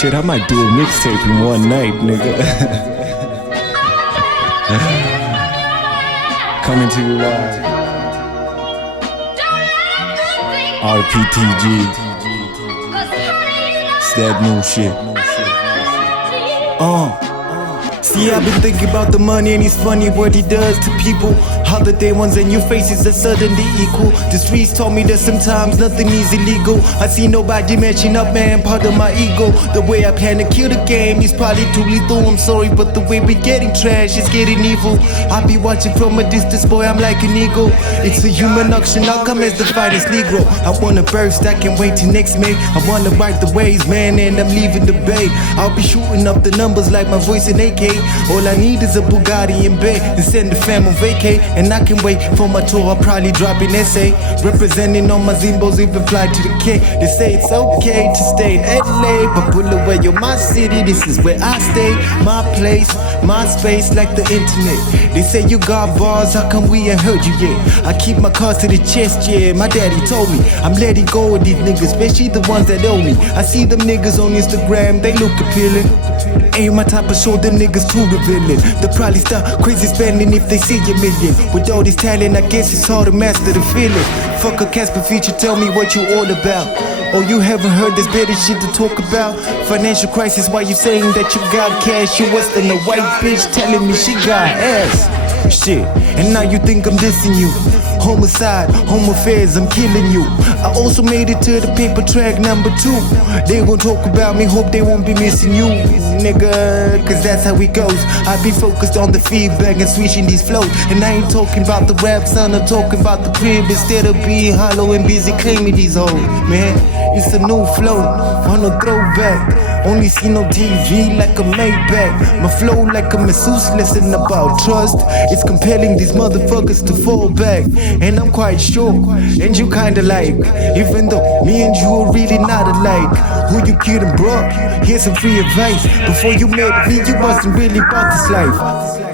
Shit, I might do a mixtape in one night, nigga. Coming to you live. RPTG. It's that new shit. See, I've been thinking about the money, and it's funny what he does to people. Holiday ones and your faces are suddenly equal. The streets told me that sometimes nothing is illegal. I see nobody matching up, man, part of my ego. The way I plan to kill the game is probably too lethal. I'm sorry, but the way we're getting trash is getting evil. I be watching from a distance, boy, I'm like an eagle. It's a human auction, I'll come as the finest Negro. I wanna burst, I can't wait till next May. I wanna ride the waves, man, and I'm leaving the bay. I'll be shooting up the numbers like my voice in AK. All I need is a Bugatti in bed and send the fam on vacay. And I can wait for my tour, I'll probably drop an essay. Representing all my Zimbos, even fly to the K. They say it's okay to stay in LA, but pull away, you're my city, this is where I stay. My place, my space, like the internet. They say you got bars, how come we ain't heard you yet? I keep my cards to the chest, yeah, my daddy told me I'm letting go of these niggas, especially the ones that owe me. I see them niggas on Instagram, they look appealing. Ain't my type of show, them niggas too revealing. They'll probably start crazy spending if they see a million. With all this talent, I guess it's hard to master the feeling. Fuck a Casper feature, tell me what you all about. Oh, you haven't heard this better shit to talk about? Financial crisis, why you saying that you got cash? You worse than a white bitch telling me she got ass. Shit, and now you think I'm dissing you. Homicide, home affairs, I'm killing you. I also made it to the paper track number 2. They gon' talk about me, hope they won't be missing you, nigga, cause that's how it goes. I be focused on the feedback and switching these flows. And I ain't talking about the rap, son, I'm talking about the crib. Instead of being hollow and busy claiming these hoes, man, it's a new flow, on a throwback. Only see no TV like a Maybach. My flow like a masseuse lesson about trust. It's compelling these motherfuckers to fall back. And I'm quite sure, and you kinda like, even though me and you are really not alike. Who you kidding, bro? Here's some free advice. Before you met me, you wasn't really about this life.